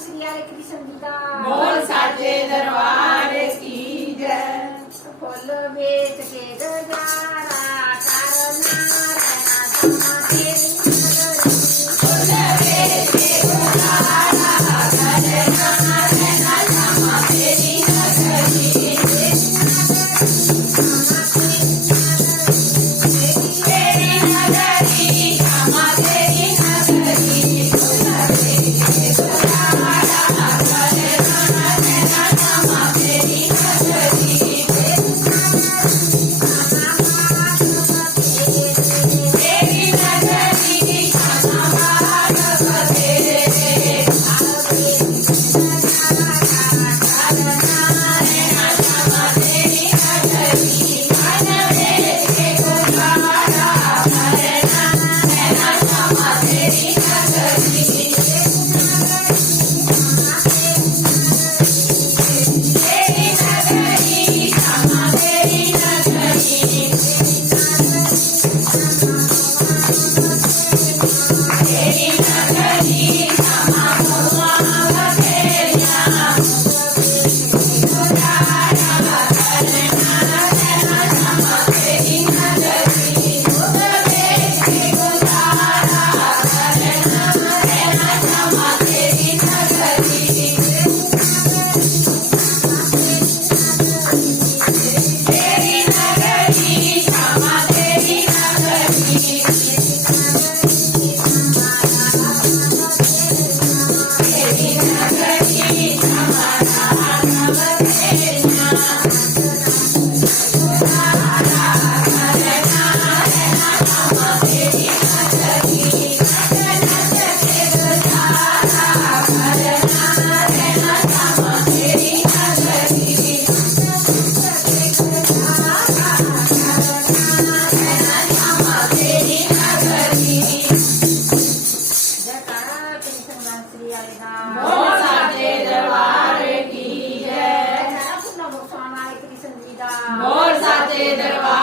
श्री हरे कृष्ण जी का बोल साचे दरबार की जय। फूल बेच के गजारा करना तेरी नगरी। फूल बेच के गुजारा करना तेरी नगरी। तेरी नगरी क्षमा तेरी नगरी। फूल बेच के गुजारा करना क्षमा तेरी नगरी। तेरी नगरी क्षमा भागवत तेरे। बोल साचे दरबार की जय। बोल साचे बोल साचे दरबार